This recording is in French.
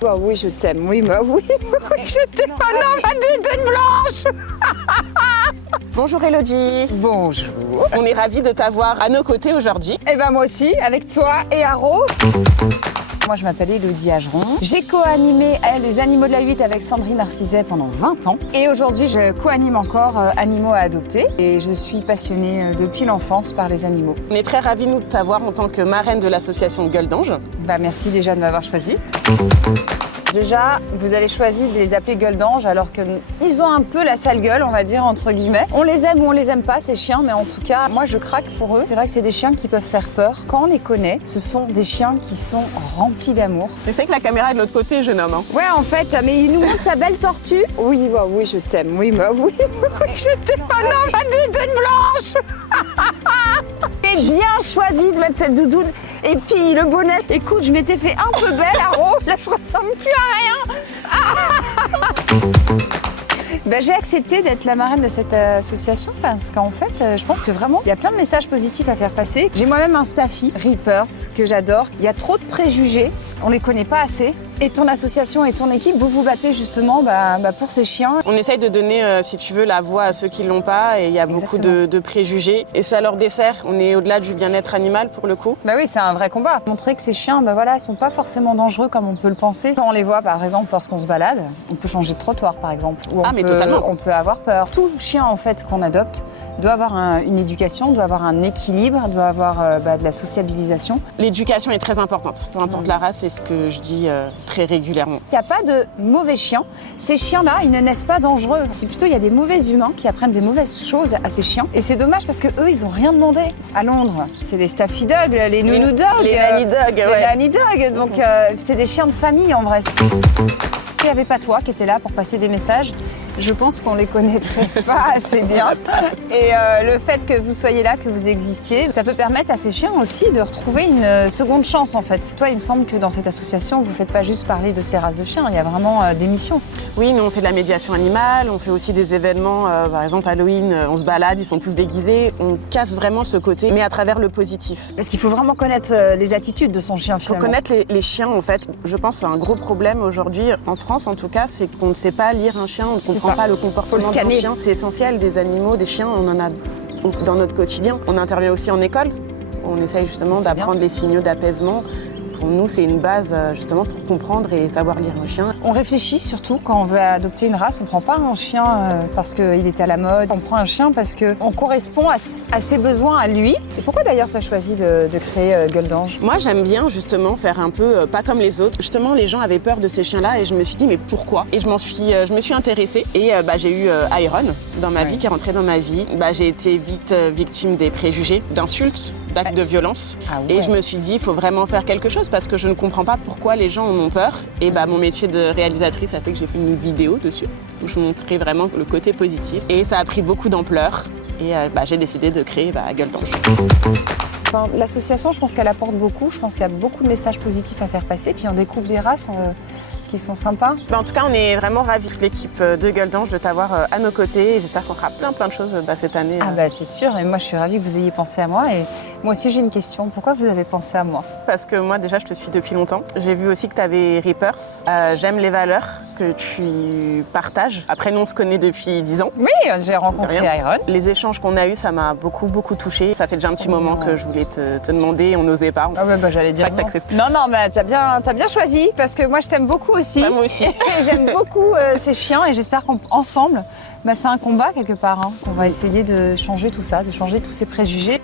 Bah oui, je t'aime, oui, bah oui, oui, je t'aime. Oh non, ma d'une blanche. Bonjour Elodie. Bonjour. On est ravis de t'avoir à nos côtés aujourd'hui. Et ben moi aussi, avec toi et Haro. Moi, je m'appelle Elodie Ageron. J'ai co-animé Les Animaux de la 8 avec Sandrine Narciset pendant 20 ans. Et aujourd'hui, je co-anime encore Animaux à adopter. Et je suis passionnée depuis l'enfance par les animaux. On est très ravis nous de t'avoir en tant que marraine de l'association Gueule d'Ange. Bah, merci déjà de m'avoir choisie. Déjà, vous avez choisi de les appeler gueule d'ange alors qu'ils ont un peu la sale gueule, on va dire, entre guillemets. On les aime ou on les aime pas, ces chiens, mais en tout cas, moi, je craque pour eux. C'est vrai que c'est des chiens qui peuvent faire peur. Quand on les connaît, ce sont des chiens qui sont remplis d'amour. Tu sais que la caméra est de l'autre côté, jeune homme. Hein. Ouais, en fait, mais il nous montre sa belle tortue. Oui, bah oui, je t'aime. Oui, bah oui, oui, je t'aime. Oh non, ma doudoune blanche. J'ai bien choisi de mettre cette doudoune. Et puis le bonnet, écoute, je m'étais fait un peu belle, Haro. Là, je ressemble plus à rien. Ben, j'ai accepté d'être la marraine de cette association parce qu'en fait, je pense que vraiment, il y a plein de messages positifs à faire passer. J'ai moi-même un staffy, Reapers, que j'adore. Il y a trop de préjugés, on les connaît pas assez. Et ton association et ton équipe, vous vous battez justement pour ces chiens. On essaye de donner, si tu veux, la voix à ceux qui ne l'ont pas. Et il y a beaucoup de préjugés. Et ça leur dessert. On est au-delà du bien-être animal pour le coup. Bah oui, c'est un vrai combat. Montrer que ces chiens, sont pas forcément dangereux comme on peut le penser. Quand on les voit, par exemple, lorsqu'on se balade, on peut changer de trottoir, par exemple. Ou mais totalement. On peut avoir peur. Tout chien, en fait, qu'on adopte doit avoir une éducation, doit avoir un équilibre, doit avoir de la sociabilisation. L'éducation est très importante, peu importe la race, c'est ce que je dis très régulièrement. Il n'y a pas de mauvais chiens. Ces chiens-là, ils ne naissent pas dangereux. C'est plutôt, il y a des mauvais humains qui apprennent des mauvaises choses à ces chiens. Et c'est dommage parce qu'eux, ils n'ont rien demandé. À Londres, c'est les Staffy Dogs, les Nounou Dogs. Les Nanny Dogs, Les Nanny Dogs. Donc, c'est des chiens de famille, en vrai. Il n'y avait pas toi qui étais là pour passer des messages. Je pense qu'on les connaîtrait pas assez bien. Et le fait que vous soyez là, que vous existiez, ça peut permettre à ces chiens aussi de retrouver une seconde chance en fait. Toi, il me semble que dans cette association, vous ne faites pas juste parler de ces races de chiens, il y a vraiment des missions. Oui, nous on fait de la médiation animale, on fait aussi des événements, par exemple Halloween, on se balade, ils sont tous déguisés. On casse vraiment ce côté, mais à travers le positif. Parce qu'il faut vraiment connaître les attitudes de son chien Il faut finalement. connaître les chiens en fait. Je pense que c'est un gros problème aujourd'hui, en France en tout cas, c'est qu'on ne sait pas lire un chien, on ne comprend pas le comportement d'un chien. C'est essentiel, des animaux, des chiens, on en a dans notre quotidien. On intervient aussi en école, on essaye justement d'apprendre les signaux d'apaisement. Pour nous, c'est une base justement pour comprendre et savoir lire un chien. On réfléchit surtout quand on veut adopter une race. On ne prend pas un chien parce qu'il est à la mode. On prend un chien parce qu'on correspond à ses besoins à lui. Et pourquoi d'ailleurs tu as choisi de créer Gueule d'Ange ? Moi, j'aime bien justement faire un peu pas comme les autres. Justement, les gens avaient peur de ces chiens-là et je me suis dit mais pourquoi ? Et je me suis intéressée et j'ai eu Iron dans ma vie, qui est rentré dans ma vie. J'ai été vite victime des préjugés, d'insultes, d'actes de violence. Ah ouais. Et je me suis dit il faut vraiment faire quelque chose parce que je ne comprends pas pourquoi les gens en ont peur. Et mon métier de réalisatrice a fait que j'ai fait une vidéo dessus où je montrais vraiment le côté positif. Et ça a pris beaucoup d'ampleur. Et j'ai décidé de créer Gueule d'Ange. Enfin, l'association, je pense qu'elle apporte beaucoup. Je pense qu'il y a beaucoup de messages positifs à faire passer. Puis on découvre des races qui sont sympas. En tout cas, on est vraiment ravis, l'équipe de Gueule d'Ange, de t'avoir à nos côtés. Et j'espère qu'on fera plein de choses cette année. C'est sûr. Et moi, je suis ravie que vous ayez pensé à moi. Et moi aussi, j'ai une question. Pourquoi vous avez pensé à moi ? Parce que moi, déjà, je te suis depuis longtemps. J'ai vu aussi que tu avais Reapers. J'aime les valeurs que tu partages. Après, nous, on se connaît depuis 10 ans. Oui, j'ai rencontré Iron. Les échanges qu'on a eus, ça m'a beaucoup touchée. Ça fait déjà un petit moment que je voulais te demander. On n'osait pas. J'allais dire non. Non, mais t'as bien choisi. Parce que moi, je t'aime beaucoup aussi. Moi aussi. J'aime beaucoup ces chiens et j'espère qu'ensemble, c'est un combat quelque part. Qu'on va essayer de changer tout ça, de changer tous ces préjugés.